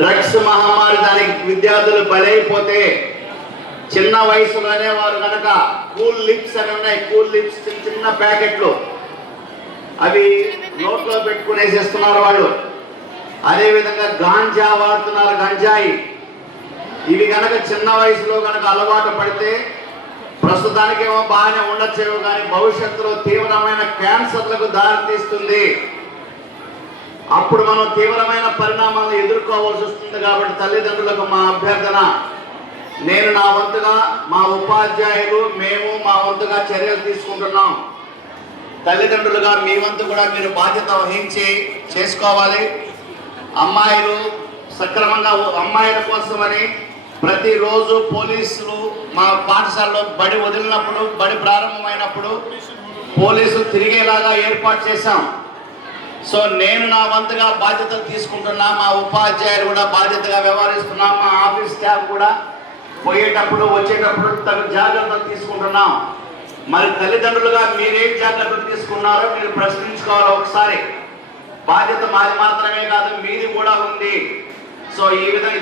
Drugs మహమ్మారి దానికి విద్యార్థులు బలైపోతే చిన్న వయసులోనే వారు కనుక కూల్ లిప్స్ అని ఉన్నాయి, కూల్ లిప్స్ చిన్న చిన్న ప్యాకెట్లు అవి నోట్లో పెట్టుకునేసేస్తున్నారు వాళ్ళు. అదేవిధంగా గాంజా వాడుతున్నారు, గంజాయి. ఇవి కనుక చిన్న వయసులో కనుక అలవాటు పడితే ప్రస్తుతానికేమో బాగానే ఉండొచ్చేమో కానీ భవిష్యత్తులో తీవ్రమైన క్యాన్సర్లకు దారితీస్తుంది. అప్పుడు మనం తీవ్రమైన పరిణామాలను ఎదుర్కోవాల్సి వస్తుంది. కాబట్టి తల్లిదండ్రులకు మా అభ్యర్థన, నేను నా వంతుగా, మా ఉపాధ్యాయులు మేము మా వంతుగా చర్యలు తీసుకుంటున్నాం. తల్లిదండ్రులుగా మీ వంతు కూడా మీరు బాధ్యత వహించి చేసుకోవాలి. అమ్మాయిలు సక్రమంగా, అమ్మాయిల కోసమని ప్రతిరోజు పోలీసులు మా పాఠశాలలో బడి వదిలినప్పుడు, బడి ప్రారంభమైనప్పుడు పోలీసులు తిరిగేలాగా ఏర్పాటు చేశాం. సో నేను నా వంతుగా బాధ్యతలు తీసుకుంటున్నా, మా ఉపాధ్యాయులు కూడా బాధ్యతగా వ్యవహరిస్తున్నాం, మా ఆఫీస్ స్టాఫ్ కూడా పోయేటప్పుడు వచ్చేటప్పుడు తగు జాగ్రత్తలు తీసుకుంటున్నాం. మరి తల్లిదండ్రులుగా మీరేం జాగ్రత్తలు తీసుకున్నారో మీరు ప్రశ్నించుకోవాలి ఒకసారి. బాధ్యత మాది మాత్రమే కాదు, మీది కూడా ఉంది. సో ఈ విధంగా